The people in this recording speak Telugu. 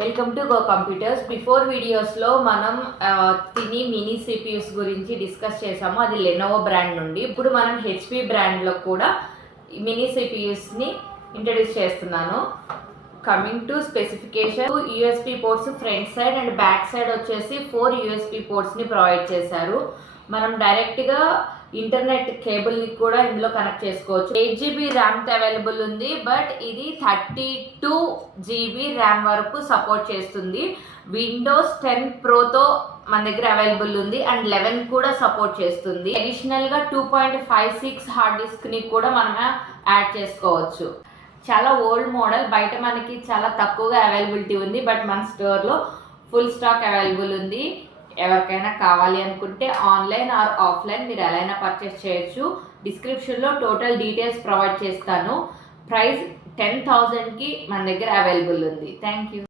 Welcome to go computers. Before వీడియోస్లో మనం తిని మినీ సిపియూస్ గురించి డిస్కస్ చేసాము. అది లెనోవో బ్రాండ్ నుండి. ఇప్పుడు మనం హెచ్పి బ్రాండ్లో కూడా మినీ సిపియూస్ని ఇంట్రడ్యూస్ చేస్తున్నాను. Coming to specification, USB ports front side and back side వచ్చేసి 4 యూఎస్బి పోర్ట్స్ని ప్రొవైడ్ చేశారు. మనం డైరెక్ట్గా ఇంటర్నెట్ కేబుల్ని కూడా ఇందులో కనెక్ట్ చేసుకోవచ్చు. 8GB ర్యామ్ అవైలబుల్ ఉంది, బట్ ఇది 32GB ర్యామ్ వరకు సపోర్ట్ చేస్తుంది. విండోస్ 10 ప్రోతో మన దగ్గర అవైలబుల్ ఉంది అండ్ 11 కూడా సపోర్ట్ చేస్తుంది. అడిషనల్గా 2.56 హార్డ్ డిస్క్ని కూడా మనం యాడ్ చేసుకోవచ్చు. చాలా ఓల్డ్ మోడల్, బయట మనకి చాలా తక్కువగా అవైలబిలిటీ ఉంది, బట్ మన స్టోర్లో ఫుల్ స్టాక్ అవైలబుల్ ఉంది. ఎవరికైనా కావాలి అనుకుంటే ఆన్లైన్ ఆర్ ఆఫ్లైన్ మీరు ఎలా అయినా పర్చేస్ చేయొచ్చు. డిస్క్రిప్షన్లో టోటల్ డీటెయిల్స్ ప్రొవైడ్ చేస్తాను. ప్రైస్ 10,000కి మన దగ్గర అవైలబుల్ ఉంది. Thank you.